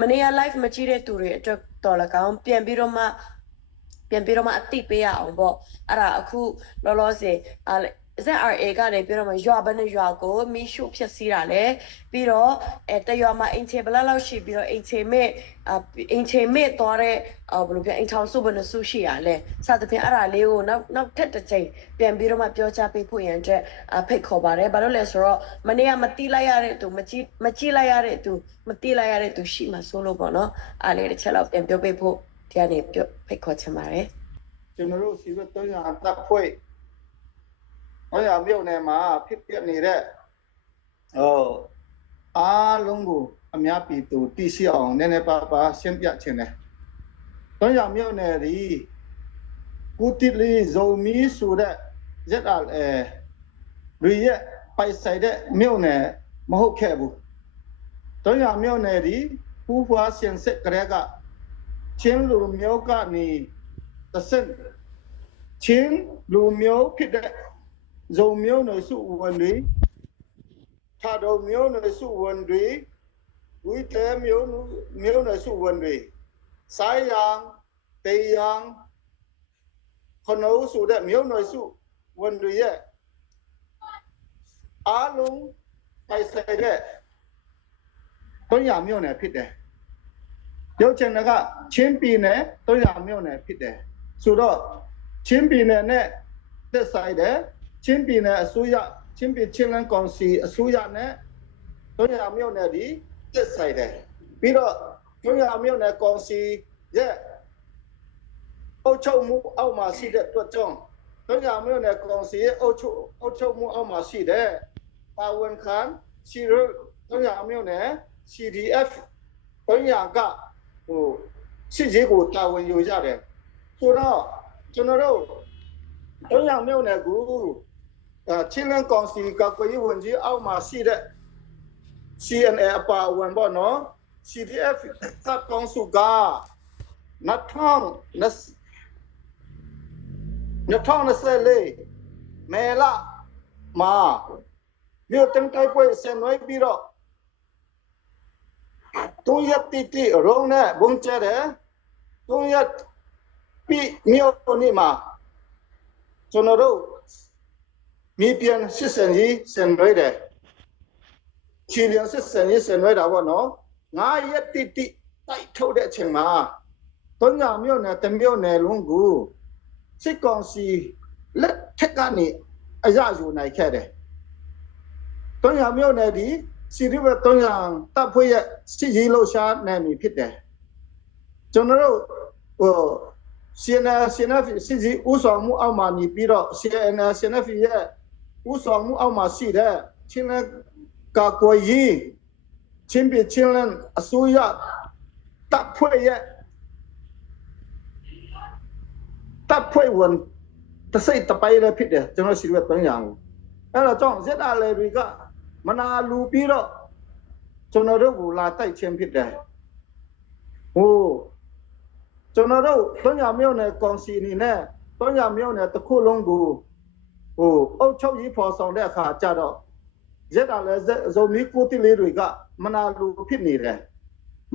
မနေ့က live မကြည့်တဲ့သူတွေအတွက်တော်၎င်းပြန်ပြီးတော့မှအသိပေးရအောင်ပေါ့အဲ့ဒါအခုလောလောဆယ် ZRA ကနေပြီးတော့မှရွာဘက်နဲ့ရွာကိုမီးရှို့ဖြစ်စီးတာလေပြီးတော့တရွာမှာအင်ချေဘလောက်လောက်ရှိပြီးတော့အင်ချေမဲ့သွားတဲ့ဘယ်လိုပြောအင်ထောင်စုဘယ်နှစုရှိရလဲစသဖြင့်အဲ့ဒါလေးကိုနောက်ထပ်တစ်ချိန်ပြန်ပြီးတော့မှပြောချပေးဖို့ရန်အတွက်ဖိတ်ခေါ်ပါတယ်ဘာလို့လဲဆိုတော့မနေ့ကမတိလိုက်ရတဲ့သူမကြည့်လိုက်ရတဲ့သူမတိလိုက်ရတဲ့သူရှိမှဆိုလို့ပေါ့နော်အားလေးတစ်ချက်လောက်ပြန်ပြောပေးဖို့ဒီကနေဖိတ်ခေါ်ချင်ပါတယ်ကျွန်တော်တို့စီဝတ်300တပ်ဖွဲ့300မြို့နယ်မှာဖြစ်ပြနေတဲ့အားလုံးကိုအများပြည်သူသိရှိအောင်နည်းနည်းပါရှင်းပြချင်တယ်300မြို့နယ်ဒီကုတိလီဇုံမီဆိုတဲ့ရက်လူရဲ့ပိုက်ဆိုင်တဲ့မြို့နယ်မဟုတ်ခဲ့ဘူး300မြို့နယ်ဒီပူဖွားစင်စစ်ကလေးကချင်းလူမျိုးကနေတဆင့်ချင်းလူမျိုးဖြစ်တဲ့ဇုံမျိုးနယ်စုဝင်တွေထာတော်မျိုးနယ်စုဝင်တွေဝိတဲမျိုးနယ်စုဝင်တွေဆိုင်ရန်တေယန်ခနိုးဆိုတဲ့မျိုးနယ်စုဝင်တွေရဲ့အားလုံးပိုက်ဆိုင်တဲ့300မြို့နယ်ဖြစ်တယ်ရုပ်ချင်ကချင်းပြည်နယ်300မြို့နယ်ဖြစ်တယ်ဆိုတော့ချင်းပြည်နယ်နဲ့သက်ဆိုင်တယ်ချင်းပြည်နယ်အစိုးရချင်းပြည်ချင်းလန်းကောင်စီအစိုးရနဲ့300မြို့နယ်ဒီသက်ဆိုင်တယ်ပြီးတော့300မြို့နယ်ကောင်စီရဲ့အုပ်ချုပ်မှုအောက်မှာရှိတဲ့အတွက်ကြောင့်300မြို့နယ်ကောင်စီရဲ့အုပ်ချုပ်မှုအောက်မှာရှိတဲ့ပါဝန်ခံရှိရ300မြို့နယ် CDF 300ကရှိကြီးကိုတာဝန်ယူရတယ်ဆိုတော့ကျွန်တော်တို့300မြို့နယ်ကိုချင်းလန်းကောင်စီကကွယ်ရေးဝန်ကြီးအောက်မှာရှိတဲ့ CNA အပါအဝင်ပေါ့နော် CDF ကကောင်စုက2024မေလမှာမြို့တင်တိုက်ပွဲဆင်နွှဲပြီးတော့3ရက်တိရုံးနဲ့ဘုံကျတဲ့3ရက်ပြီးမြို့နေမှာကျွန်တော်တို့မြေပြန်စစ်စင်ကြီးဆင်နွှဲတယ်ချီလျံစစ်စင်ကြီးဆင်နွှဲတာပေါ့နော်9ရက်တိတိုက်ထုတ်တဲ့အချိန်မှာ300မြို့နယ်တမြို့နယ်လုံးကိုစစ်ကောင်စီလက်ထက်ကနေအရယူနိုင်ခဲ့တယ်300မြို့နယ်ဒီစီရီဘ300တပ်ဖွဲ့ရဲ့စစ်ရေးလှုပ်ရှားနယ်မြေဖြစ်တယ်ကျွန်တော်တို့CNF စစ်ရေးဥဆောင်မှုအောက်မှာနေပြီးတော့ CNF ရဲ့ဥဆောင်မှုအောက်မှာရှိတဲ့ချင်းကာကွယ်ရေးချင်းပြည်ချင်းလန်းအစိုးရတပ်ဖွဲ့ရဲ့တပ်ဖွဲ့ဝင်တစိတ်တပိုင်းလည်းဖြစ်တယ်ကျွန်တော်စီရီဘ300ကိုအဲ့တော့ကြောင့်ဇက်တာလေတွေကမနာလူပြီးတော့ကျွန်တော်တို့ကိုလာတိုက်ချင်းဖြစ်တယ်ကျွန်တော်တို့300မြို့နယ်ကောင်စီအနေနဲ့300မြို့နယ်တစ်ခုလုံးကိုအုပ်ချုပ်ရေးဖော်ဆောင်တဲ့အခါကျတော့ရက်တာလဲဇုံမီကိုတိလေးတွေကမနာလူဖြစ်နေတယ်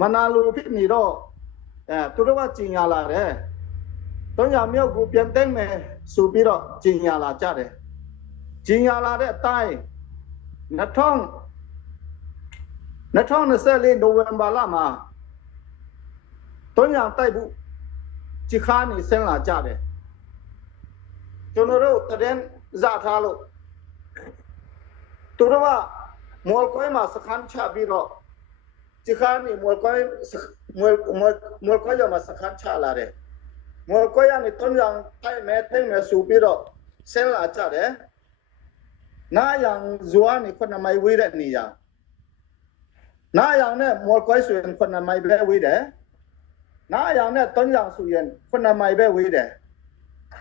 မနာလူဖြစ်နေတော့သူတို့ကကြင်ညာလာတယ်300မြို့ကိုပြန်သိမ်းမယ်ဆိုပြီးတော့ကြင်ညာလာကြတယ်ကြင်ညာလာတဲ့အတိုင်း2024နိုဝင်ဘာလမှာ300တိုက်ဘူးကြခါနေဆင်းလာကြတယ်ကျွန်တော်တို့တရင်ဇာထားလို့သူတို့ကမော်ကွဲမှာစခန်းချပြီးတော့ကြခါနေမော်ကွဲရမှာစခန်းချလာတယ်မော်ကွဲရနေ300တိုက်မဲ့သိမ့်မဲ့ဆိုပြီးတော့ဆင်းလာကြတယ်နာယံဇွာနေခုနမိုင်ဝေးတဲ့နေရာနာယံနဲ့မော်ကွဲဆိုရင်ခုနမိုင်ပဲဝေးတယ်နာယံနဲ့300ဆိုရင်ခုနမိုင်ပဲဝေးတယ်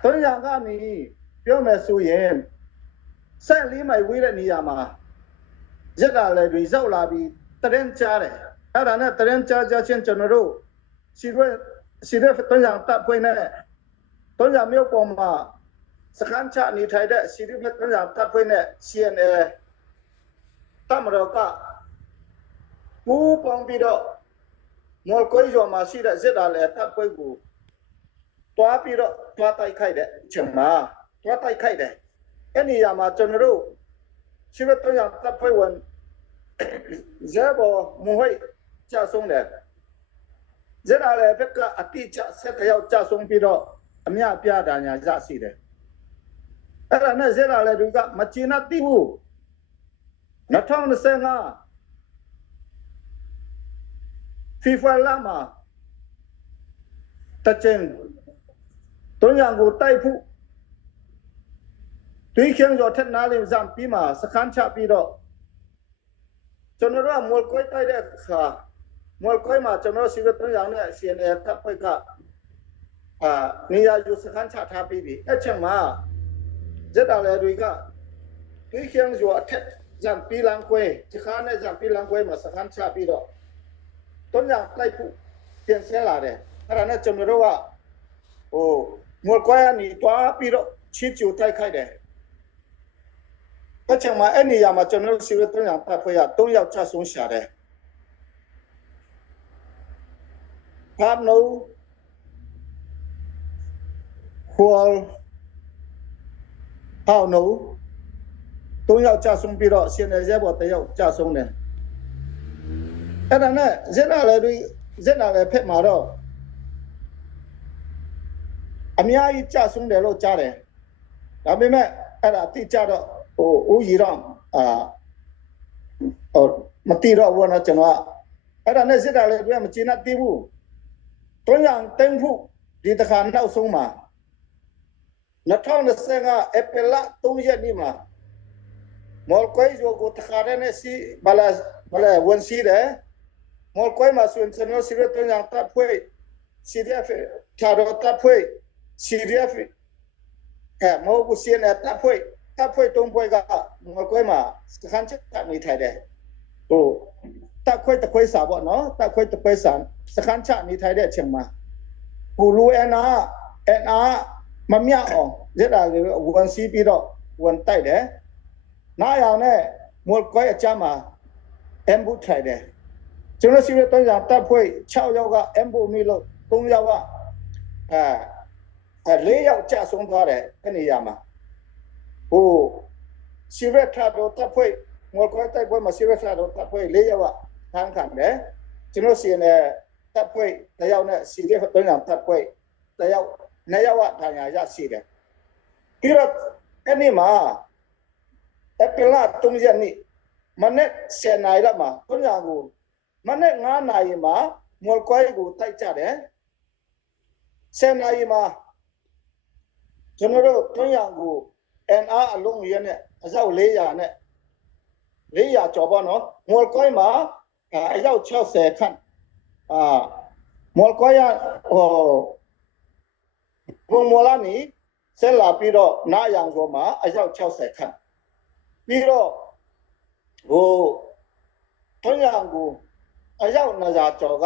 300ကနေပြောမယ်ဆိုရင်14မိုင်ဝေးတဲ့နေရာမှာရက်တာလည်းတွေရောက်လာပြီးတရင်ကြားတယ်အဲ့ဒါနဲ့တရင်ကြားချင်းကျွန်တော်တို့စီရဲ300တပ်ဖွဲ့နဲ့300မြို့ပေါ်မှာစခန်းချနေထိုင်တဲ့စီရီဘက်300တပ်ဖွဲ့နဲ့ CNA တမတော်ကပူးပေါင်းပြီးတော့ မော်ကိုရွာမှာရှိတဲ့စစ်သားလည်းတပ်ဖွဲ့ကိုတွားပြီးတော့တွားတိုက်ခိုက်တဲ့အချိန်မှာတွားတိုက်ခိုက်တယ်အဲ့ဒီနေရာမှာကျွန်တော်တို့ရှိရတဲ့တပ်ဖွဲ့ဝင်ဇေဘောမွေကြဆုံးတယ်ဇေဒါလည်းဘက်ကအတိအကျဆက်တယောက်ကြဆုံးပြီးတော့အမြပြတာညာရရှိတယ်အဲ့ဒါနဲ့ဇေဒါလည်းသူကမချင်တ်တိဘူး2025 FIFA လာမှာတချင်တွန်းရံကိုတိုက်ဖို့တွေးခင်ရောထက်နားလေးစံပြီးမှစခန်းချပြီးတော့ကျွန်တော်တို့မော်ကွိုက်တိုက်တဲ့ခါမော်ကွိုက်မှာကျွန်တော်စီကတွန်းရံနဲ့ CNA တပ်ဖွဲ့ကနေရာယူစခန်းချထားပြီးပြီအဲ့ချက်မှာဇက်တော်လည်းတွေကတွေးခင်ရောအထက်စံပြီးလန်ကွဲဒီခါနဲ့စံပြီးလန်ကွဲမှာစခန်းချပြီးတော့တွန်းရံတိုက်ဖို့ပြင်ဆင်လာတယ်အဲ့ဒါနဲ့ကျွန်တော်တို့ကမော်ကွိုက်ကနေတွားပြီးတော့ချစ်ကျူတိုက်ခိုက်တယ်အချက်မှာအဲ့နေရာမှာကျွန်တော်တို့စီရတွန်းရံတပ်ဖွဲ့ရ3ယောက်ချဆုံးရှာတယ်ဘာနိုဟောဟောနို3ယောက်ချဆုံးပြီးတော့ရှင်နယ်ရဲဘော်1ယောက်ချဆုံးတယ်အဲ့ဒါနဲ့ဇက်လာလည်းဖက်မှာတော့အများကြီးကြဆုံးတယ်လို့ကြားတယ်ဒါပေမဲ့အဲ့ဒါတိကျတော့ဦးကြီးတော့မတိတော့ဘူးနော်ကျွန်တော်အဲ့ဒါနဲ့စစ်တာလည်းတွေ့မချင်တ်သေးဘူးတွန်းရံတင်းဖို့ဒီတခါနောက်ဆုံးမှာ2025ဧပြီလ3ရက်နေ့မှာမော်ကွိုင်းဇိုကိုတခါတည်းနဲ့စီဘလာဝန်စီတယ်မော်ကွိုင်းမှာဆိုရင်ကျွန်တော်စီရတွန်းရံတပ်ဖွဲ့ CDF ထာတော့တပ်ဖွဲ့ CDF မဟုတ်ဘူး CNA တပ်ဖွဲ့တုံးဖွဲ့ကမော်ကွိုင်းမှာစခန်းချက်နေထိုင်တယ်တပ်ခွဲတခွဲစာပေါ့နော်တပ်ခွဲတခွဲစာစခန်းချနေထိုင်တဲ့အချိန်မှာဘူလူအနာမမြအောင်ဇက်တာလေးဝန်စီပြီးတော့ဝန်တိုက်တယ်နားရောင်နဲ့မော်ကွိုင်းအကြမ်းမှာအမ်ဘူထိုင်တယ်ကျွန်တော်စီရတဲ့တပ်ဖွဲ့6ယောက်ကအမ်ဘူမီလို့3ယောက်က4ယောက်ကြဆုံးသွားတယ်အဲ့ဒီနေရာမှာစီရထတော့တပ်ဖွဲ့မော်ကွိုင်းတိုက်ပွဲမှာစီရထတော့တပ်ဖွဲ့4ယောက်ကဖမ်းခံတယ်ကျွန်တော်စီနဲ့တပ်ဖွဲ့1ယောက်နဲ့စီရတဲ့တပ်ဖွဲ့1ယောက်2ယောက်ကဒဏ်ရာရရှိတယ်ပြီးတော့အဲ့ဒီမှာအပလာ3ရက်နေ့မနေ့10နာရီလောက်မှာတွန်းရံကိုမနေ့9နာရီမှာမော်ကွိုင်းကိုတိုက်ကြတယ်10နာရီမှာကျွန်တော်တို့တွန်းရံကို NR အလုံးရနဲ့အယောက်400နဲ့400ကျော်ပေါ့နော်မော်ကွိုင်းမှာအယောက်60ခန့်မော်ကွိုင်းဘုံမော်လာနီဆက်လာပြီးတော့နားရောင်ကျော်မှာအယောက်60ခန့်ပြီးတော့တွန်းရံကိုအယောက်200ကျော်က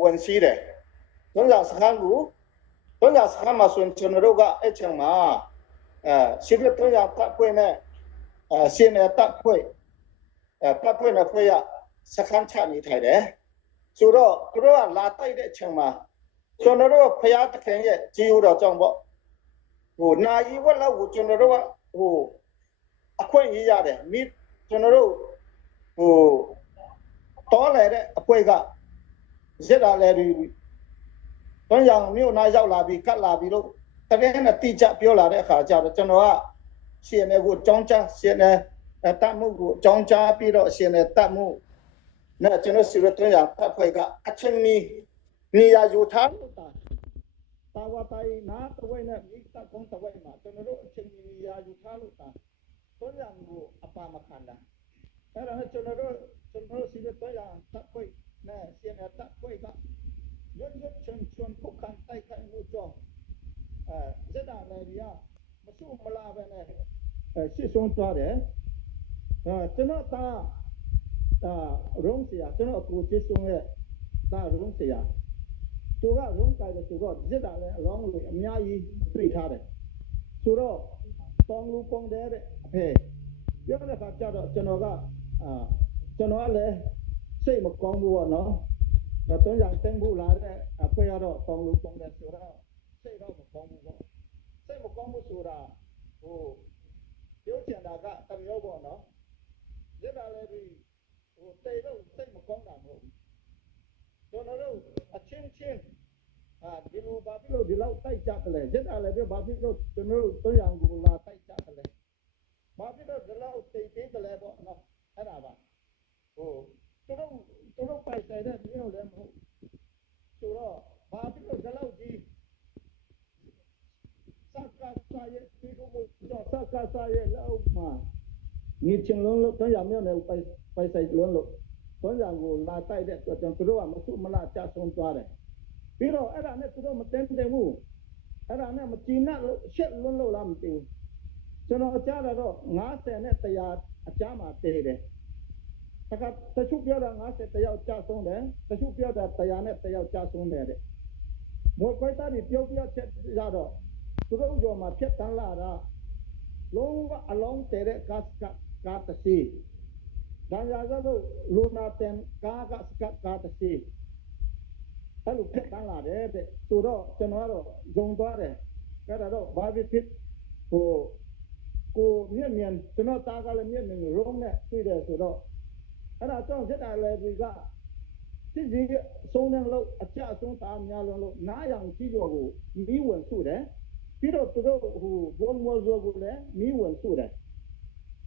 ဝန်စီးတယ်တွန်းရံစခန်းမှာဆိုရင်ကျွန်တော်တို့ကအဲ့ချိန်မှာရှိတဲ့တွန်းရံတပ်ဖွဲ့နဲ့ရှင်နယ်တပ်ဖွဲ့နဲ့ဖွဲ့ရစခန်းချနေထိုင်တယ်ဆိုတော့သူတို့ကလာတိုက်တဲ့အချိန်မှာကျွန်တော်တို့ဖျားတခင်ရဲ့ကြီးဦးတော်ကြောင့်ပေါ့နာယီဝက်လောက်ကိုကျွန်တော်တို့ကအခွင့်အရေးရတယ်မိကျွန်တော်တို့တော်လေတဲ့အဖွဲကဇက်လာလေတွန်းရောင်မြို့နာရောက်လာပြီးကတ်လာပြီးလို့တကယ်နဲ့တိကျပြောလာတဲ့အခါကျတော့ကျွန်တော်ကရှင်နယ်ကိုကြောင်းချရှင်နယ်တတ်မှုကိုကြောင်းချပြီးတော့ရှင်နယ်တတ်မှုနဲ့ကျွန်တော်စီရတွန်းရောင်အဖွဲကအချင်းမီနေရာယူထားလို့တာဝတိုင်းနာတဝိုင်းနဲ့မိတကုန်းတဝိုင်းမှာကျွန်တော်တို့အချင်းမီနေရာယူထားလို့တွန်းရောင်ကိုအပါမခံတာအဲ့ဒါနဲ့ကျွန်တော်တို့စီရတွန်းရောင်အဖွဲနဲ့ရှင်နယ်တတ်ဖွဲကရွတ်ချွန်ပုတ်ကန်တိုက်ခိုက်မှုကြောင့်ဇက်တာလည်းရမစုမလာပဲနဲ့ရှစ်ဆုံးသွားတယ်ကျွန်တော်ရုံးစရာကျွန်တော်ကိုချစ်ဆုံးရဲ့ရုံးစရာသူကရုံးကြိုက်တယ်ဆိုတော့ဇက်တာလည်းအလောင်းကိုအများကြီးတွေ့ထားတယ်ဆိုတော့ပေါင်းလူပေါင်းတဲ့အဖေပြောတဲ့အခါကျတော့ကျွန်တော်ကလည်းစိတ်မကောင်းဘူးပေါ့နော် ตัวอย่างเต็งผู้ลาได้เพื่อเราตองลูกตองแดนสุราใช่เราบอกมูก็ใช่บอกมูสุราโอ้เดี๋ยวเชียนดากะตั้งยอบ่เนาะเดี๋ยวอะไรดีโอ้เตะเราใช่บอกกางโหตัวเราชิ้นဒီလိုဘာဖြစ်လို့ဒီလောက်တိုက်ကြတယ်လဲရက်တာလည်းပြဘာဖြစ်လို့ကျွန်တော်တို့တွန်းရံကိုလာတိုက်ကြတယ်လဲဘာဖြစ်လို့ဒီလောက်တိတ်သေးတယ်လဲပေါ့နော်အဲ့ဒါပါဟိုသူတို့ပိုက်ဆိုင်တဲ့မျိုးလည်းမဟုတ်ဆိုတော့ဘာဖြစ်လို့ဒီလောက်ကြီးစကားစာရဲ့ဒီလိုမျိုးစကားစာရဲ့လောက်မှာညီချင်းလုံးလို့တွန်းရံမျိုးနဲ့ပိုက်ဆိုင်လုံးလို့တွန်းရံကိုလာတိုက်တဲ့အတွက်ကြောင့်သူတို့ကမဆုမလကြဆုံးသွားတယ်ပြီးတော့အဲ့ဒါနဲ့သူတို့မတင်တယ်ဘူးအဲ့ဒါနဲ့မကြည်နပ်ရှက်လွန်းလို့လားမသိဘူးကျွန်တော်ကြားတော့90နဲ့100အကြားမှာတည်တယ်တချို့ပြောတာ90တယောက်ကြားဆုံးတယ်တချို့ပြောတာ100နဲ့တယောက်ကြားဆုံးတယ်တဲ့မော်ကွိုက်တာဒီပြုတ်ပြချက်ရတော့သူတို့ကြော်မှာဖြတ်တန်းလာတာလုံးဝအလုံးတည်တဲ့ကားတစီဒါရကတော့လူနာတန်ကားတစီအဲ့လိုဖြတ်တန်းလာတယ်တဲ့ဆိုတော့ကျွန်တော်ကတော့ဂျုံသွားတယ်အဲ့ဒါတော့ဘာဖြစ်ဟိုကိုမြင့်မြန်ကျွန်တော်တားကလည်းမြင့်မြန်ရုံးနဲ့တွေ့တယ်ဆိုတော့အဲ့ဒါကြောင့်စစ်တာလည်းဒီကစစ်ကြီးဆုံးတဲ့လို့အကြအဆုံးတားများလို့နားရောင်ကြီးကျော်ကိုမီးဝင်စုတယ်ပြီးတော့သူတို့ဟိုဘုံမောဇောကိုလည်းမီးဝင်စုတယ်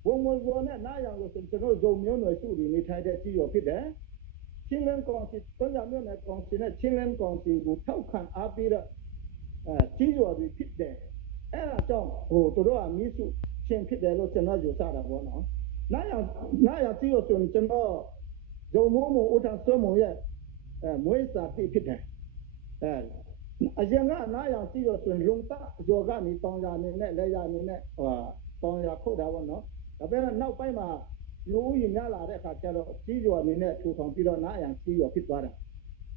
ဘုံမောဇောနဲ့နားရောင်ကိုကျွန်တော်ဂျုံမျိုးနွယ်စုတွေနေထိုင်တဲ့ကြီးကျော်ဖြစ်တယ်ချင်းလန်းကောင်စီတော့ရမျိုးနဲ့ကောင်စီနဲ့ချင်းလန်းကောင်စီကိုထောက်ခံအားပေးတော့ကြီးကျော်ပြီးဖြစ်တယ်အဲ့ဒါကြောင့်ဟိုတို့ကမီးစုချင်းဖြစ်တယ်လို့ကျွန်တော်ယူဆတာပေါ့နော်နားရကြီးကျော်ဆိုရင်ကျွန်တော်ဂျုံမိုးမို့ဦးထဆွမုံရဲ့မွေးစာတိဖြစ်တယ်အရင်ကနားရကြီးကျော်ဆိုရင်လုံတာကျော်ကနေတောင်ရနေနဲ့လက်ရနေနဲ့တောင်ရခုတ်တာပေါ့နော်ဒါပေမဲ့နောက်ပိုင်းမှာလူဦးရေများလာတဲ့အခါကျတော့ကြီးကျော်အနေနဲ့ထူထောင်ပြီးတော့နားရကြီးကျော်ဖြစ်သွားတယ်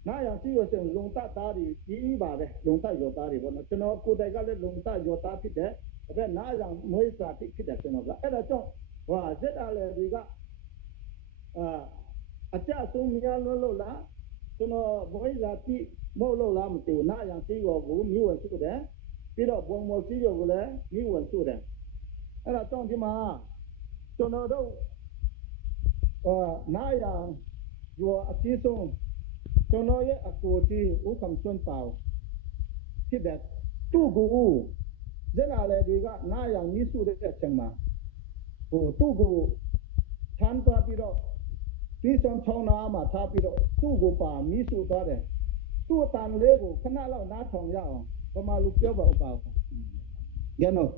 နားရကြီးကျော်ဆိုရင်လုံတာသားတွေကြီးပါပဲလုံတာကျော်သားတွေပေါ့နော်ကျွန်တော်ကိုယ်တိုင်ကလည်းလုံတာကျော်သားဖြစ်တယ်ဒါပေမဲ့နားရမွေးစာတိဖြစ်တယ်ကျွန်တော်ကအဲ့ဒါကြောင့်ဟိုဇက်တာလေဒီကအကြဆုံးများလို့လားကျွန်တော်မွေးစာတိမဟုတ်လို့လားမသိဘူးနားရကြီးကျော်ကိုမြည်ဝင်စုတယ်ပြီးတော့ဘုံမော်ကြီးကျော်ကိုလည်းမြည်ဝင်စုတယ်အဲ့ဒါကြောင့်ဒီမှာကျွန်တော်တို့နားရရောအပြည့်စုံကျွန်တော်ရဲ့အကိုကြီးဦးကံစွန်းပေါဖြစ်တဲ့သူ့ကိုဇက်လာလေတွေကနားရမြည်စုတဲ့အချိန်မှာဟိုသူ့ကိုထမ်းသွားပြီးတော့ဒီဆောင်ထောင်းနာမှာထားပြီးတော့သူ့ကိုပါမြည်စုသွားတယ်သူ့အတန်လေးကိုခဏလောက်နားထောင်ရအောင်ပမာလူပြောပါဦးပါရနော်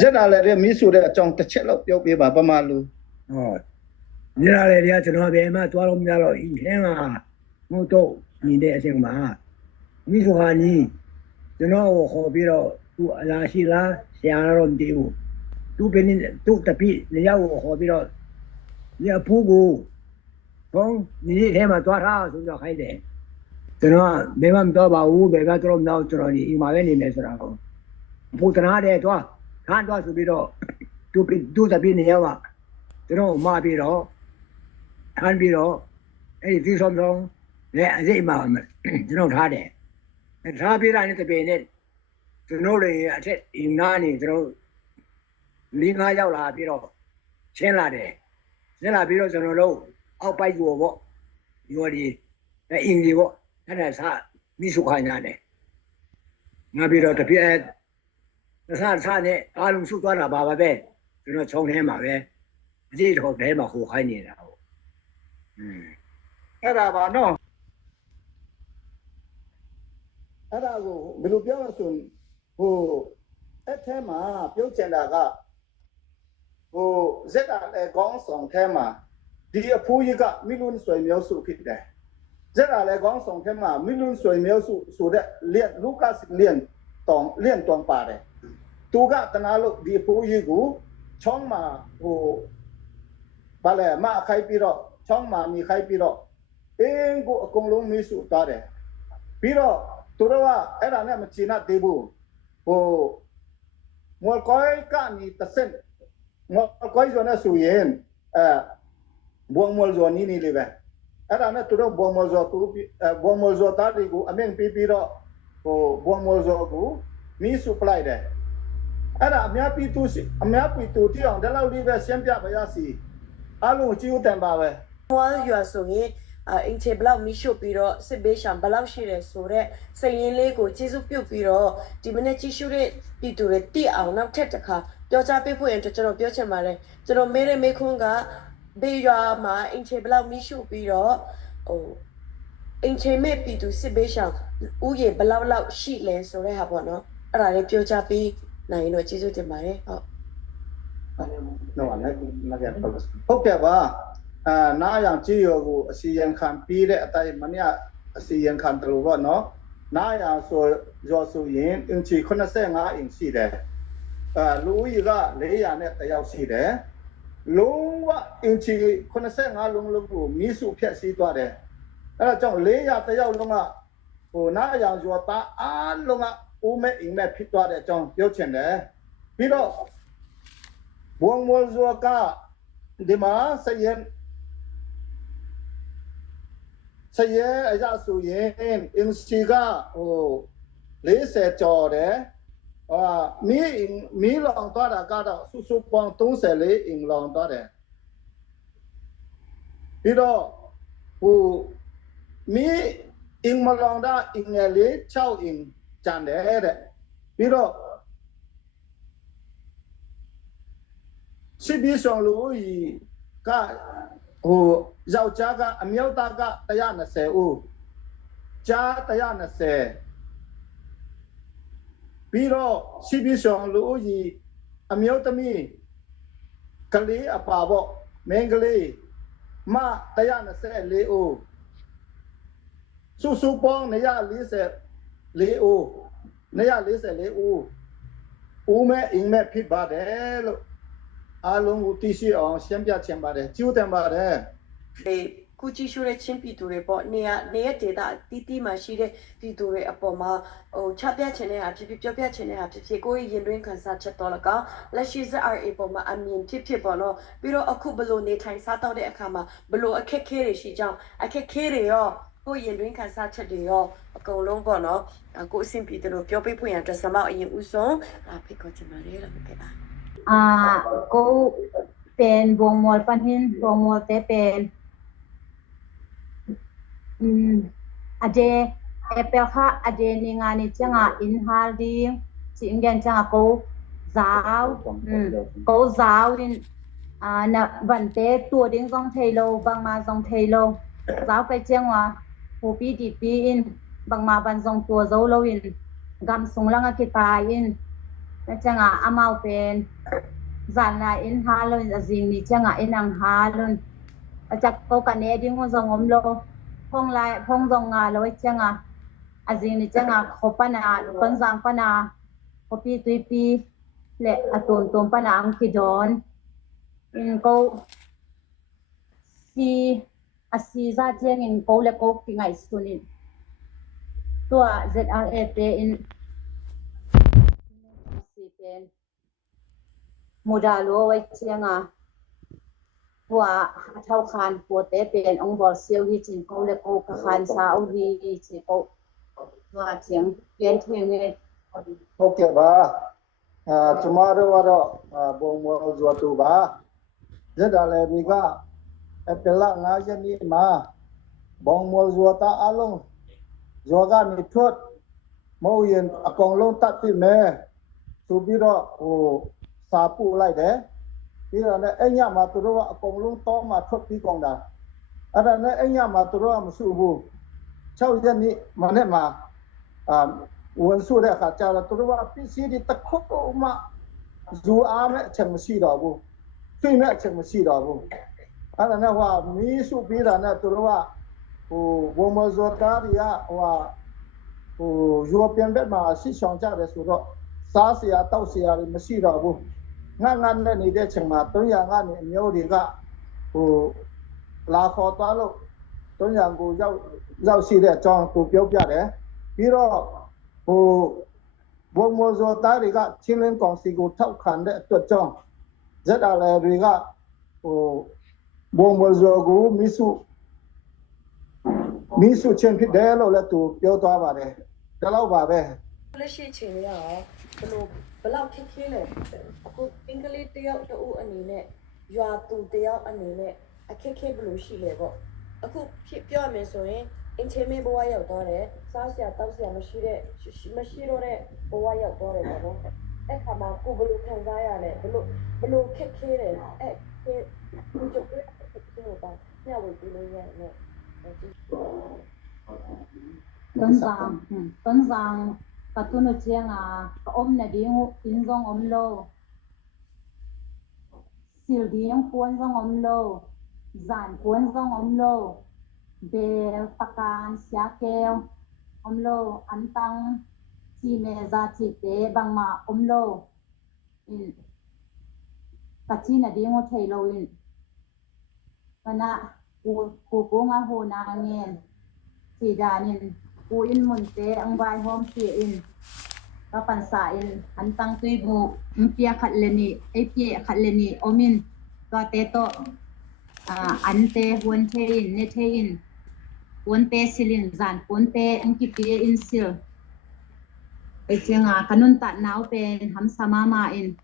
ဇက်လာလေတွေမြည်စုတဲ့အကြောင်းတစ်ချက်လောက်ပြောပြပါပမာလူဟုတ်ညလာလေတွေကကျွန်တော်ဘယ်မှသွားလို့မရတော့အင်းထဲမှာငုတ်တော့နေတဲ့အချိန်မှာမိဆိုဟာကြီးကျွန်တော်ကိုခေါ်ပြီးတော့သူအလားရှိလားဆရာတော်မတည်ဘူးသူပဲနေသူတပိနေရောက်ကိုခေါ်ပြီးတော့ညဖူးကိုဘုံနေထဲမှာသွားထားဆိုတော့ခိုင်းတယ်ကျွန်တော်ဘယ်မှမသွားပါဘူးဘယ်ကတော့မနောက်ကျွန်တော်ဒီအိမ်မှာပဲနေမယ်ဆိုတာကိုဘုရားတဲ့သွားခန်းသွားဆိုပြီးတော့သူတပိနေရောက်ကျွန်တော်မှာပြီးတော့ထမ်းပြီးတော့အဲ့ဒီဆောင်လည်းအစိတ်မှာကျွန်တော်ထားတယ်ထားပြီးတာနဲ့တပည့်နဲ့ကျွန်တော်တွေအထက်အင်းနာနေကျွန်တော်5ရောက်လာပြီးတော့ရှင်းလာတယ်ရှင်းလာပြီးတော့ကျွန်တော်တို့အောက်ပိုက်ကိုပေါ့ရော်ဒီအင်းကြီးပေါ့အဲ့ဒါစားမိစုခိုင်းရတယ်ငါပြီးတော့တပည့်စားနဲ့အားလုံးစုသွားတာပါပဲကျွန်တော်ချုံထဲမှာပဲအကြည့်တော့ထဲမှာဟိုခိုင်းနေတာဟုတ်အဲ့ဒါပါနော်အဲ့ဒါကိုဘယ်လိုပြောရဆိုဟိုအဲ့ထဲမှာပြုတ်ချင်တာကဟိုဇက်ကလည်းခေါင်းဆောင်ထဲမှာဒီအဖိုးကြီးကမီလွန်ဆွေမျိုးစုဖြစ်တယ်ဇက်ကလည်းခေါင်းဆောင်ထဲမှာမီလွန်ဆွေမျိုးစုဆိုတဲ့လူကစ်လင်းတောင်ပါတယ်သူကတနာလို့ဒီအဖိုးကြီးကိုချောင်းမှာဟိုဘာလဲမခိုက်ပြီးတော့ချောင်းမှာမိခိုက်ပြီးတော့အင်းကိုအကုန်လုံးမိစုသွားတယ်ပြီးတော့သူတို့ကအဲ့ဒါနဲ့မချင်တ်သေးဘူးဟိုမော်ကိုင်းကနေတဆင့်မော်ကိုင်းဇော်နဲ့ဆိုရင်ဘုံမော်ဇော်နီးနေလေပဲ အဲ့ဒါနဲ့သူတို့ဘုံမော်ဇော်ကိုဘုံမော်ဇော်သားတွေကိုအမင်းပေးပြီးတော့ဟိုဘုံမော်ဇော်ကိုမီးစုပလိုက်တယ်အဲ့ဒါအများပြည်သူတိအောင်ဒါလောက်လေးပဲရှင်းပြပါရစီအားလုံးကြည့်ဦးတန်ပါပဲ မောရွာဆိုရင်အင်ချေဘလောက်မီးရှို့ပြီးတော့စစ်ဘေးရှောင်ဘလောက်ရှိတယ်ဆိုတော့စရင်လေးကိုကျေစုပြုတ်ပြီးတော့ဒီမနေ့ကြီးရှုတဲ့ပြည်သူတွေတိအောင်နောက်ထပ်တစ်ခါပြောချပေးဖို့ရင်ကျွန်တော်ပြောချင်ပါတယ်ကျွန်တော်မေးတဲ့မေးခွန်းကဘေးရွာမှာအင်ချေဘလောက်မီးရှို့ပြီးတော့ဟိုအင်ချေမဲ့ပြည်သူစစ်ဘေးရှောင်ဥယေဘလောက်ရှိလဲဆိုတဲ့ဟာပေါ့နော်အဲ့ဒါလေးပြောချပေးနိုင်တော့ကျေးဇူးတင်ပါတယ်ဟုတ် နော်လည်းဟုတ်ကဲ့ပါနားយ៉ាងကြည့်ရောကိုအစီရင်ခံပြီးတဲ့အတိုင်းမနေ့အစီရင်ခံတယ်လို့ပေါ့နော်နားយ៉ាងဆိုရောဆိုရင်အင်ချီ85အင်ရှိတယ်လူကြီးက400နဲ့တယောက်ရှိတယ်လုံးဝအင်ချီ85လုံးလုံးကိုမီးစုဖြတ်စီးသွားတယ်အဲ့ဒါကြောင့်400တယောက်လုံးကဟိုနားយ៉ាងဆိုသားအားလုံးကဦးမဲ့အိမ်မဲ့ဖြစ်သွားတဲ့အကြောင်းပြောချင်တယ်ပြီးတော့ဘုံမောဇောကဒီမှာစရဲအရာဆိုရင်အင်စီကဟို40ကျော်တယ်မီလောင်သွားတာကတော့စုပေါင်း34အင်လောင်သွားတယ်ပြီးတော့ဟိုမီအင်မလောင်တာအင်ငယ်လေး6အင်ကျန်တယ်တဲ့ပြီးတော့စစ်ပြီးဆောင်လို့ကဟိုယောက်ျားကအမြောက်သားက120ဦးကြား120ပြီးတော့စစ်ပြီးဆောင်လို့အမြောက်သမီးကလေးအပါပေါ့မင်းကလေးမ124ဦးစုပေါင်း144ဦးဦးမဲအင်းမဲဖြစ်ပါတယ်လို့အားလုံးကိုသိရှိအောင်ရှင်းပြချင်ပါတယ်ကျူးတယ်ပါတယ် ကုကြီးရှိုးတဲ့ချင်းပြည်သူတွေပေါ့နေရဒေတာတီးမှရှိတဲ့ပြည်သူတွေအပေါ်မှာဟိုချပြချင်တဲ့ဟာဖြစ်ပြောပြချင်တဲ့ဟာဖြစ်ကိုယ်ရင်တွင်းခံစားချက်တော့လကောက်လက်ရှိ ZRA ပေါ်မှာအမြင်ဖြစ်ပေါ့နော်ပြီးတော့အခုဘလို့နေထိုင်စားတော့တဲ့အခါမှာဘလို့အခက်ခဲတွေရှိကြောင်းအခက်ခဲတွေရောကိုယ်ရင်တွင်းခံစားချက်တွေရောအကုန်လုံးပေါ့နော်ကိုအဆင်ပြေတယ်လို့ပြောပြဖို့ရတဲ့စမောက်အရင်ဦးဆုံးဖိတ်ခေါ်ချင်ပါတယ်လို့ပြောပါကိုเป็นวงมอลปันหินวงมอลแต่เป็นอเจเอเปลค่ะอเจนี่งานนี่จังอินฮาร์ดิสิงกันจังกูซาวกูซาวนี่นะวันเตตัวดิ้งซองเทโลบางมาซองเทโลซาวไปจังว่าผู้ปีดีปีอินบางมาบันซองตัวโซโลอินกำสงลังกิตาอินจังอามาเป็นzana in halon azing ni changa inang halon achak ko kaneding mo zong omlo phong lai phong zong nga lo changa azing ni changa khopana kon zang pana kopi tuipi le aton tom pana ang kidon in ko si asi za cheng in ko le ko kingai sunin tua ZRA te in si pen modaloไว้เชียงหัวเท่าคานหัวเตเป็นองค์บอลเซียวที่จิงเขาเรียกโอกคานซาอุดีจิโกว่าเชียงเปลี่ยนเทียงเลยဟုတ်ကဲ့ပါကျမတို့ကတော့ဘုံမောဇောတူပါရက်တာလည်းဒီကအပလ9ရက်နေ့မှာဘုံမောဇောတာအလုံးဇောကနေထွက်မဟုတ်ရင်အကောင်လုံးတတ်ပြီမယ်ဆိုပြီးတော့ဟိုစာပို့လိုက်တယ်ပြီးတော့လည်းအဲ့ညမှာသူတို့ကအကုန်လုံးတောမှာထွက်ပြီးကုန်တာအဲ့ဒါနဲ့အဲ့ညမှာသူတို့ကမစုဘူး6ရက်နေ့မနေ့မှာဝန်စုတဲ့အခါကျတော့သူတို့ကပစ္စည်းတွေတစ်ခုမှဇူအားမဲ့အချက်မရှိတော့ဘူးသိမဲ့အချက်မရှိတော့ဘူးအဲ့ဒါနဲ့ဟိုမီးစုပြီးတာနဲ့သူတို့ကဟိုဘုံမဇောတာတွေကဟိုယူရိုပီယန်ဘက်မှာရှိဆောင်ကြတယ်ဆိုတော့စားစရာတောက်စရာတွေမရှိတော့ဘူးငါနဲ့နေတဲ့ချိန်မှာ300ကနေအမျိုးတွေကဟိုလာခေါ်သွားလို့300ကိုရောက်ရှိတဲ့အကြောင်းကိုပြောပြတယ်ပြီးတော့ဟိုဘုံမောဇောတာတွေကချင်းလင်းကောင်စီကိုထောက်ခံတဲ့အတွက်ကြောင့်ZRAတွေကဟိုဘုံမောဇောကိုမိစု မိစုချင်းဖြစ်တယ်လို့လည်းသူပြောသွားပါတယ်ဒါတော့ပါပဲ လက်ရှိအချိန်လေးရောဘလောက်ခက်ခဲလဲအခုအင်္ဂလိပ်တယောက်တူအနေနဲ့ရွာသူတယောက်အနေနဲ့အခက်ခဲဘယ်လိုရှိလဲပေါ့အခုပြောရမယ်ဆိုရင်အင်ချေမေဘဝရောက်သွားတယ်စားစရာတောက်စရာမရှိတော့တဲ့ဘဝရောက်သွားတယ်ပေါ့နော်အဲ့ခါမှာကိုဘယ်လိုခံစားရလဲဘယ်လိုခက်ခဲတယ်အဲ့ကိုကြုံရတဲ့ခက်ခဲကိုပါညဝေပြီးလို့ရတယ်နော် tuần giang cả tuần ở chiang ôm này đi in dòng ôm lô xỉu đi em cuốn dòng ôm lô giản cuốn dòng ôm lô bề pakan xia keo ôm lô ăn tăng chi mẹ ra chi tế bằng mà ôm lô cả chi này đi ngô thầy lô in và nè cô ngã hồ na nghe chỉ đà nên cô in muốn tế ang vai hôm kia in các bạn xã in anh tăng tuy bộ pia khát lên nè ai pia khát lên nè omin có tế to anh tế huân thế in nè thế in huân tế silin giản huân tế anh kịp pia in sil ai chăng kanun tạ náo pen ham samama in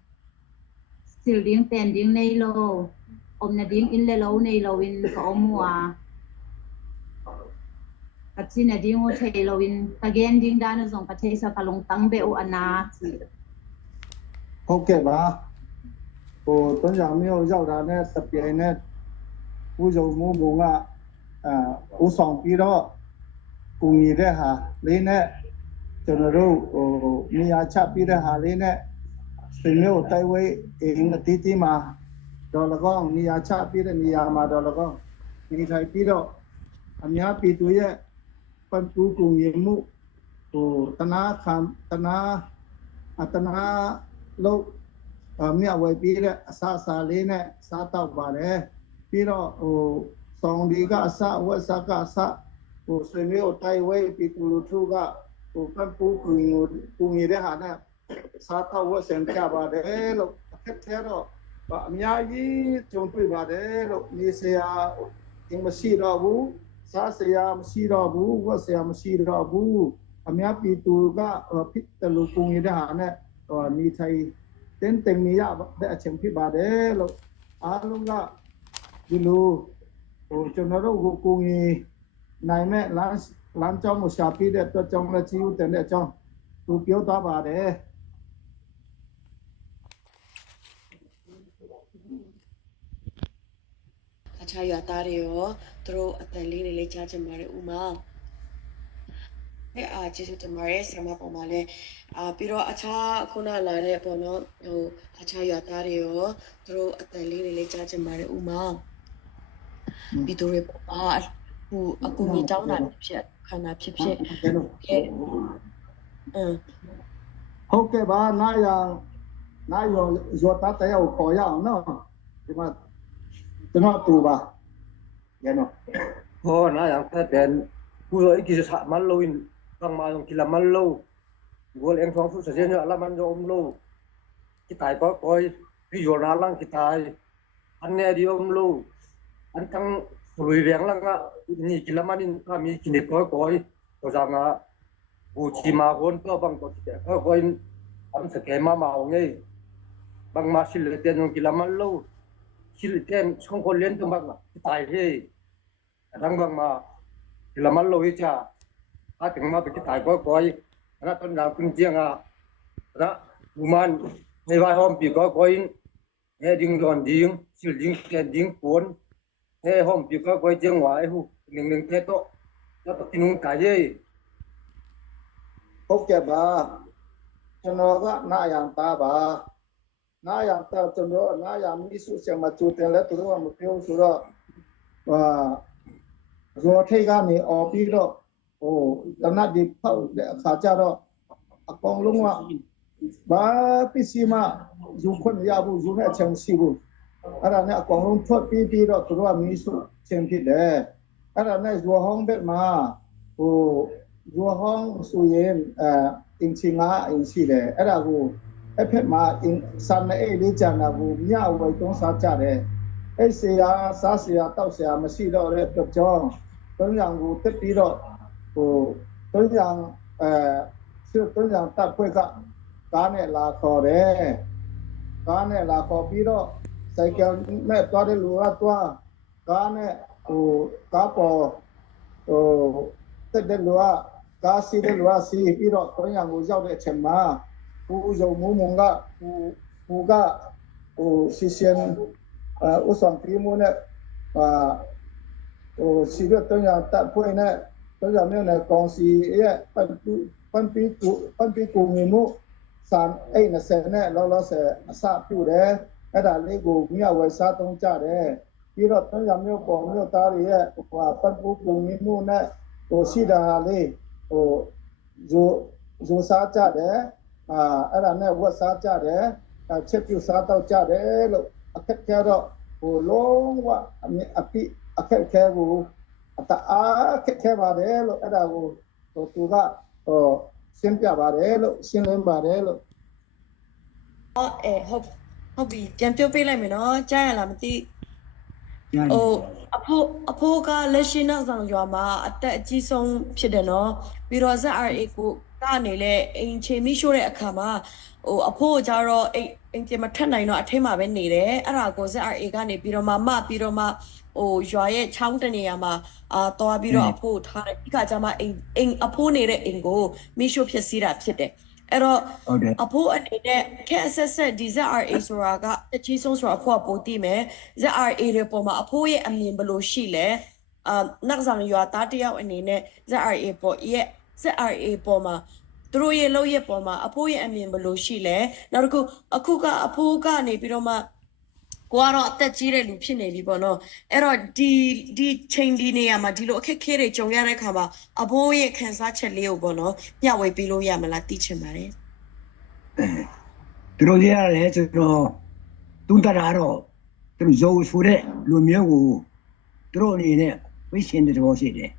sil điếng pen điếng này lo na điếng in le lâu này lâu in có mua at sin na điếng o thei lâu in again điếng đan zong ka thei sa kalong tang be o ana ဟုတ်ကဲ့ပါဟိုတွန်းကြမျိုးရောက်တာနဲ့တပြိုင်နဲ့ဦးစုံမိုးဘုံကဦးဆောင်ပြီးတော့ကူညီတဲ့ဟာလေးနဲ့ကျွန်တော်တို့ဟိုနေရာချပြီးတဲ့ဟာလေးနဲ့ဆွေမျိုးတိုက်ဝဲအင်းအတီးတီမှာဒေါ်လာကောင်းနေရာချပြီးတဲ့နေရာမှာဒေါ်လာကောင်းနေထိုင်ပြီးတော့အများပြည်သူရဲ့ပံ့ပိုးကူညီမှုဟိုတနာလို့မြတ်ဝဲပြီးတဲ့အစားအစာလေးနဲ့စားတော့ပါတယ်ပြီးတော့ဟိုဆောင်ဒီကအစဝက်စကအစဟိုဆွေမျိုးတိုက်ဝဲပြည်သူလူထုကဟိုပံ့ပိုးကူညီတဲ့ဟာနဲ့စားတော့ဝက်ဆင်ပြပါတယ်လို့အခက်ထဲတော့အများကြီးကြုံတွေ့ပါတယ်လို့နေစရာအင်းမရှိတော့ဘူးစားစရာမရှိတော့ဘူးဝတ်စရာမရှိတော့ဘူးအများပြည်သူကဖြစ်တယ်လို့ပုံရတဲ့ဟာနဲ့နေထိုင်တင်နေရတဲ့အချိန်ဖြစ်ပါတယ်လို့အားလုံးကဒီလိုဟိုကျွန်တော်တို့ကိုကိုကြီးနိုင်မဲ့လမ်းကြောင်းကိုရှာပြတဲ့အတွက်ကြောင့်လည်းကြီးဦးတဲ့အကြောင်းသူပြောသွားပါတယ်အခြားရွာသားတွေရောသူတို့အတန်လေးတွေလေးကြားချင်ပါတယ်ဥမာကျေးဇူးတင်ပါတယ်ဆရာမပေါ်မှာလည်းပြီးတော့အခြားခုနလာတဲ့ပေါ့နော်ဟိုအခြားရွာသားတွေရောသူတို့အတန်လေးတွေလေးကြားချင်ပါတယ်ဥမာပြီးသူတွေပေါ့ဟိုအကူကြီးတောင်းတာဖြစ်ခန္ဓာဖြစ်ဟုတ်ကဲ့ပါနားရောဇောတာတယောက်ခေါ်ရအောင်နော်ဒီမှာကျွန်တော်တူပါရနော်ဟောနာយ៉ាងតែតែគូរអីគេថាមកលុយបងមកគីឡាមកលុវល់អេងផងសុសសេញអឡាមិនយំលុគិតៃក៏កយពីយល់ណាឡងគិតៃអនណែឌីអមលុអនតាំងលុយរៀងឡងនេះគីឡាមិនថាមីគិនេក៏កយក៏ថាងဘူជីមកហូនក៏បងក៏តែក៏កយអនសកេមកមកងេបងមកសិលតែនគីឡាមកលុសិលតែឆ្ងคนเล่นទៅបងតៃហេរងបងមកគីឡាមកលុយចាถ้าถึงมาเป็นที่ถ่ายก็ก้อยนะต้นดาวขึ้นเจียงนะอุมันในวัยห้อมปีก็ก้อยเฮดิ้งดอนดิ้งสิลดิ้งแกดิ้งปวนเฮห้อมปีก็ก้อยเจียงหวายหูหนึ่งเทโตแล้วก็กินนุ่งไก่เย่ဟုတ်ကဲ့ပါကျွန်တော်ကနာယံတာပါနာယံတာကျွန်တော်နာယံမိစုဆံမတူတယ်လဲသူတို့ကမပြောဆိုတော့ဇော်ထိတ်ကနေអော်ပြီးတော့ဟိုတနတ်ဒီဖောက်တဲ့အခါကျတော့အကောင်လုံးကဘာပစ္စည်းမှယူခွင့်ရဘူးယူတဲ့အချိန်ရှိဘူးအဲ့ဒါနဲ့အကောင်လုံးထွက်ပြီးတော့သူတို့ကမီးစုချင်းဖြစ်တယ်အဲ့ဒါနဲ့ဇော်ဟောင်းဘက်မှာဟိုဇော်ဟောင်းဆိုရင်အင်ချီငါအင်ရှိတယ်အဲ့ဒါကိုအဖက်မှာစံနေလေးကျန်တာကိုမြဝယ်သုံးစားကြတယ်အဲ့ဆရာစားဆရာတောက်ဆရာမရှိတော့တဲ့အတွက်ကြောင့်ဟ တွန်းရံကိုတက်ပြီးတော့ဟိုတွန်းရံစစ်တွန်းရံတပ်ဖွဲ့ကကားနဲ့လာခေါ်တယ်ကားနဲ့လာခေါ်ပြီးတော့စိုက်ကယ်နဲ့သွားတဲ့လူကသွားကားနဲ့ဟိုကားပေါ်ဟိုတက်တဲ့လူကကားစီးတဲ့လူကစီးပြီးတော့တွန်းရံကိုရောက်တဲ့အချိန်မှာဦးယုံမုံမုံကဟိုကဟိုစီစင်ဥဆောင်ပြီးမို့နဲ့ဟိုစီရတွန်းရံတပ်ဖွဲ့နဲ့တွန်းရံမျိုးနဲ့ကောင်စီရဲ့ပန်ပီကူမီမှုစံအိတ်20နဲ့လောဆယ်အစပြုတယ်အဲ့ဒါလေးကိုမြဝယ်စားသုံးကြတယ်ပြီးတော့တွန်းရံမျိုးပေါ်မျိုးသားတွေရဲ့ဟိုပန်ပီကူမီမှုနဲ့ဟိုရှိတာလေးဟိုဇိုစားကြတယ်အဲ့ဒါနဲ့ဝတ်စားကြတယ်ချက်ပြုစားတော့ကြတယ်လို့အခက်ခဲတော့ဟိုလုံးဝအပိအခက်ခဲကိုအတအားအခက်ခဲပါတယ်လို့အဲ့ဒါကိုဟိုသူကဟိုရှင်းပြပါတယ်လို့ရှင်းလင်းပါတယ်လို့ ဟုတ်ပြီပြန်ပြောပေးလိုက်မယ်နော်ကြားရလားမသိ ညာ ဟိုအဖိုးကလက်ရှိနောက်ဆောင်ရွာမှာအသက်အကြီးဆုံးဖြစ်တယ်နော်ပြီးတော့ ZRA ကိုကနေလဲအိမ်ချေမိရှို့တဲ့အခါမှာဟိုအဖိုးကြတော့အိမ်ပြင်မထက်နိုင်တော့အထင်းမှာပဲနေတယ်အဲ့ဒါကို ZRA ကနေပြီးတော့မှပြီးတော့မှဟိုရွာရဲ့ချောင်းတနေရာမှာသွားပြီးတော့အဖိုးထားတယ်ဒီကကြမှာအိမ်အဖိုးနေတဲ့အိမ်ကိုမိရှို့ဖြစ်စီးတာဖြစ်တယ်အဲ့တော့ ဟုတ်တယ် အဖိုးအနေနဲ့ခက်ဆက်ဒီ ZRA ဆိုတာကအကြီးဆုံးဆိုတာအဖိုးကပိုသိမယ် ZRA တွေပေါ်မှာအဖိုးရဲ့အမြင်ဘယ်လိုရှိလဲနောက်ဆောင်ရွာသားတယောက်အနေနဲ့ ZRA ပေါ်မှာသူတို့ရဲ့လုပ်ရဲ့ပေါ်မှာအဖိုးရဲ့အမြင်ဘယ်လိုရှိလဲနောက်တစ်ခုအခုကအဖိုးကနေပြီးတော့မှကိုကတော့အသက်ကြီးတဲ့လူဖြစ်နေပြီပေါ့နော်အဲ့တော့ဒီချိန်ဒီနေရာမှာဒီလိုအခက်အခဲတွေကြုံရတဲ့အခါမှာအဖိုးရဲ့ခံစားချက်လေးကိုပေါ့နော်မျှဝေပေးလို့ရမလားသိချင်ပါတယ် သူတို့ရတယ်ကျွန်တော်တုံးတရာတော့သူတို့ဇိုးဆိုတဲ့လူမျိုးကိုသူတို့အနေနဲ့ဝိရှင်တဲ့တော်ရှိတယ်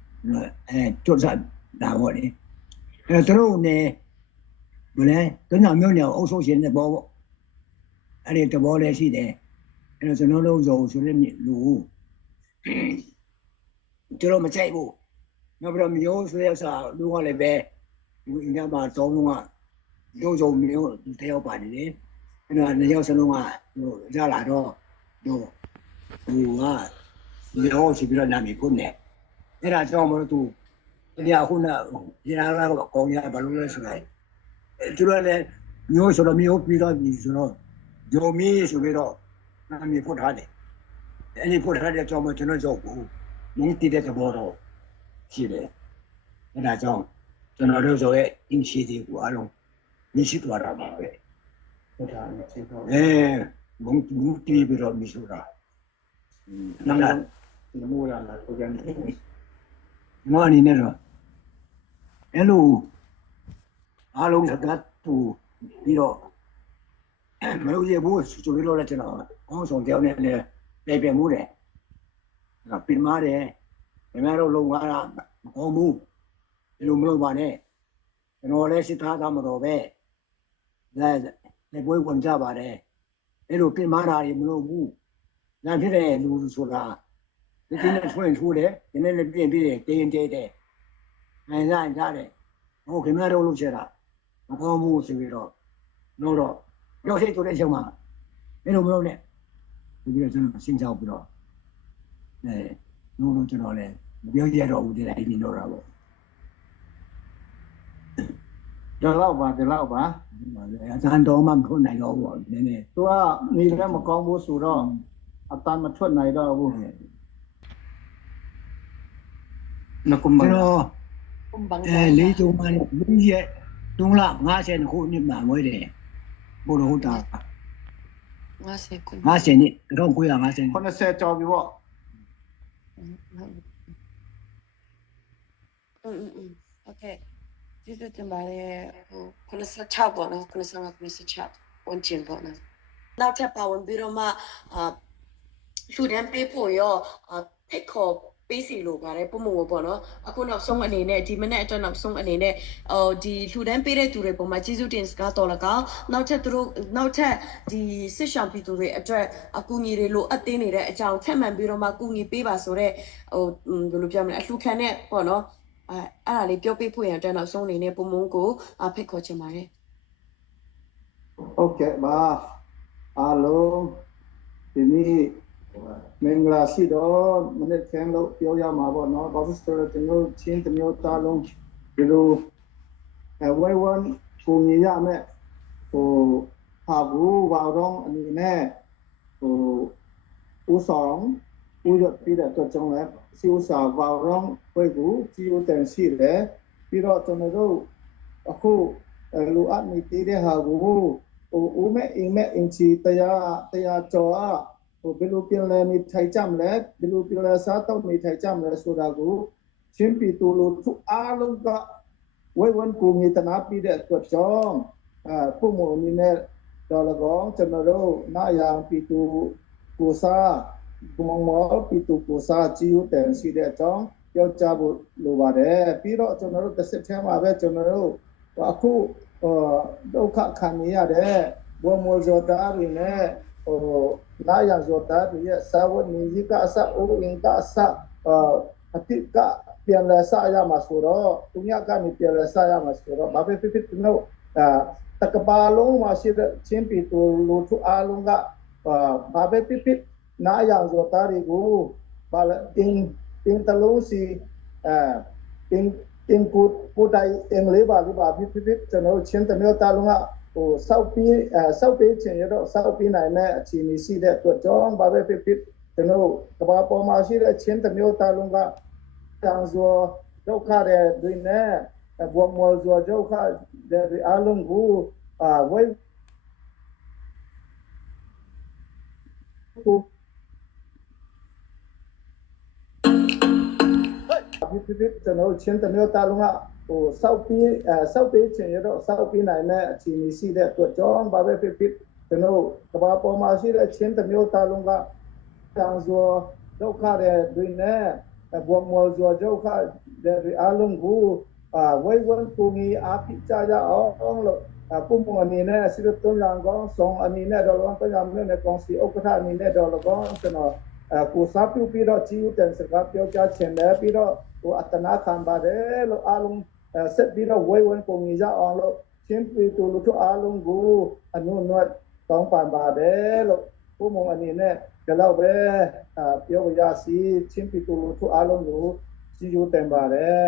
ကျွတ်စားတာပေါ့လေသူတို့နဲ့ဘယ်လဲတွန်းမျိုးနဲ့အုပ်ချုပ်ရှင်တဲ့ဘောပေါ့အဲ့ဒီတဘောလည်းရှိတယ်အဲ့တော့ကျွန်တော်တို့ဇိုးဆိုတဲ့လူသူတို့မကြိုက်ဘူးနောက်ပြီးတော့မျိုးဆိုတဲ့ဥစ္စာလူကလည်းပဲဒီအင်္ဂါမှာတောင်းလုံးက တို့စုံမျိုးတယောက်ပါနေတယ်အဲ့တော့နှစ်ယောက်စလုံးကဟိုရလာတော့တို့ဟိုကရောစီပြီးတော့နာမည်ဖွင့်တယ်အဲ့ဒါကြောင့်မလို့သူတရားခုနဒီနာလာတော့ကောင်းရဘာလို့လဲဆိုတော့သူလည်းမျိုးဆိုတော့မျိုးပြီးတော့ဒီဆိုတော့ဂျိုမီဆိုပြီးတော့နာမည်ဖွင့်ထားတယ်အဲ့ဒီဖွင့်ထားတဲ့ကြောင့်မကျွန်တော်ရောက်ဘူးမင်းတည်တဲ့သဘောတော့ရှိတယ်အဲ့ဒါကြောင့်ကျွန်တော်တို့ဆိုရဲ့ initiative ကိုအားလုံးမရှိတော့တာပါပဲဟုတ်တာမရှိတော့ဘုံတီးပြီးတော့မရှိတော့နာမည်မိုးလာတာကိုကြမ်းတယ်ငါအနေနဲ့တော့အဲ့လိုအားလုံးသတ်တူပြီးတော့မလို့ရဘူးဆိုပြီးတော့လည်းကျွန်တော်အောင်ဆောင်ကြောင်းနဲ့လည်းပြမှုတယ်ငါပြင်မာတယ်ညီမတို့လုံသွားတာမကောင်းဘူးဒီလိုမလုပ်ပါနဲ့ကျွန်တော်လည်းစစ်သားသားမတော်ပဲလည်းဘွေးဝင်ကြပါတယ်အဲ့လိုပြင်မာတာတွေမလုပ်ဘူးညာဖြစ်တဲ့လူဆိုတာဒီနေ့ထွင်ထိုးတယ်ဒီနေ့လည်းပြင်ပြီးတယ်တင်းတဲတဲ့နိုင်လာကြတယ်ဟိုခင်ဗျားတို့လုပ်ချင်တာမကောင်းဘူးဆိုပြီးတော့တော့ပြောစိတ်ဆိုတဲ့အချိန်မှာအဲ့လိုမလုပ်နဲ့ဒီပြီးတော့ကျွန်တော်ရှင်းချောက်ပြီးတော့လို့ကျွန်တော်လည်းမပြောရတော့ဘူးဒီတိုင်းနေတော့တာပေါ့ဒီလောက်ပါအတန်တော်မှမထွက်နိုင်တော့ဘူးနည်းနည်း သူကနေလည်းမကောင်းဘူးဆိုတော့အတန်မထွက်နိုင်တော့ဘူးနကုမ္ဘာ ကျွန်တော် Kumbang လေးတုံးမှလူရဲ့3လ50ခုနှစ်မှမွေးတယ်ဘိုးတော်ဟုတ်တာ 50 kun 50နှစ်1950 80ကျော်ပြီပေါ့ okay ဒီလိုတင်ပါတယ်ဟို96ပေါ့နော်96ဝန်ကျင်ပေါ့နော်နောက်ထပ်ပါဝင်ပြီးတော့မှလူတန်းပေးဖို့ရောဖိတ်ခေါ် ပေးစီလို့ပါတယ်ပုံမှန်ပေါ့နော်အခုနောက်ဆုံးအနေနဲ့ဒီမနေ့အတွက်နောက်ဆုံးအနေနဲ့ဒီလှူဒန်းပေးတဲ့သူတွေပုံမှာကျေးဇူးတင်စကားတော်လကောက်နောက်ထပ်ဒီစစ်ရှောင်ပြည်သူတွေအတွက်အကူအညီတွေလိုအပ်သေးနေတဲ့အကြောင်းထပ်မံပြီးတော့မှကူညီပေးပါဆိုတော့ဘယ်လိုပြောမလဲအလှူခံတဲ့ပေါ့နော်အဲ့ဒါလေးပြောပြဖို့ရတဲ့နောက်ဆုံးအနေနဲ့ပုံမုံကိုဖိတ်ခေါ်ချင်ပါတယ် Ok ba alo thì ni mình là si đó mình để khen lâu tiêu ya mà bọn nó có cái tình yêu chiến tình yêu ta luôn thì lu quay quanh cùng như vậy mẹ hà vũ vào trong anh nè u sóng u giật đi để cho trong này siêu xả vào trong quay vũ siêu tiền xì để đi đó cho nó đâu aku lu ăn mì tí để hà vũ u mẹ in chi taya cho bilu pin le mi thai cham le bilu pin le sa tau mi thai cham le so da gu chin pi tu lu thu a long ka wai wan ku mi ta na pi de to chong pu mo ni ne do la gong chen no ro na yang pi tu ku sa ku mong mo pi tu ku sa chi u ten si de chong yo cha bu lo ba de pi ro chen no ro ta sit the ma be chen no ro aku ဒုက္ခခံနေရတဲ့ဘုံမောဇောတာတွေနဲ့နာယဇောတာတွေရဲ့သာဝနေကြီးကအစအိုးအင်ကအစအတိကပြန်လဲဆရမှာဆိုတော့သူညကနေပြန်လဲဆရမှာဆိုတော့ဘာပဲဖြစ်ဖြစ်ကျွန်တော်တကဘာလုံးမှာရှိတဲ့ချင်းပီတူလူထုအားလုံးကဘာပဲဖြစ်ဖြစ်နာယဇောတာတွေကိုဘာလဲတင်တလုံးစီတင်ကိုတိုင်အင်္ဂလိပ်ပါလို့ပါဖြစ်ကျွန်တော်ချင်းတမျိုးတာလုံးကစောက်ပေးချင်ရတော့စောက်ပေးနိုင်တဲ့အခြေအနေရှိတဲ့အတွက်ကြောင့်ဘာပဲဖြစ်ကျွန်တော်ကဘာပေါ်မှာရှိတဲ့ချင်းတမျိုးတာလုံးကတန်ဇောဒုက္ခတဲ့တွင်နဲ့ဘဝမောဇောဒုက္ခတဲ့အလုံးကိုဝိုင်းဖြစ်ကျွန်တော်ချင်းတမျိုးတာလုံးကစောက်ပေးချင်ရတော့စောက်ပေးနိုင်တဲ့အခြေအနေရှိတဲ့အတွက်ကြောင့်ဘာပဲဖြစ်ကျွန်တော်ကဘာပေါ်မှာရှိတဲ့ချင်းတမျိုးတာလုံးကတန်ဇောဒုက္ခတဲ့တွင်နဲ့ဘဝမောဇောဒုက္ခတဲ့အလုံးကိုဝိုင်းဝန်းကိုမီအပိကြရအောင်လို့ပုံမှန်အနေနဲ့စိရတုံးလန်ကောင်းဆောင်အနေနဲ့တော့ပညာမနဲ့ကောင်စီဥက္ကဋ္ဌအနေနဲ့တော့ကောင်းကျွန်တော်ကိုစားပြုပြီးတော့ကြီးဦးတန်စကားပြောကြားချင်တယ်ပြီးတော့အတနာခံပါတယ်လို့အားလုံးဆက်ပြီးတော့ဝိုင်းဝန်းပုံကြီးကြအောင်လို့ချင်းပီတူလူတို့အားလုံးကိုအနုနွတ်တောင်းပန်ပါတယ်လို့ပုံမှန်အနေနဲ့ဒီလောက်ပဲပြောရစီချင်းပီတူလူတို့အားလုံးကိုကြီးဦးတင်ပါတယ်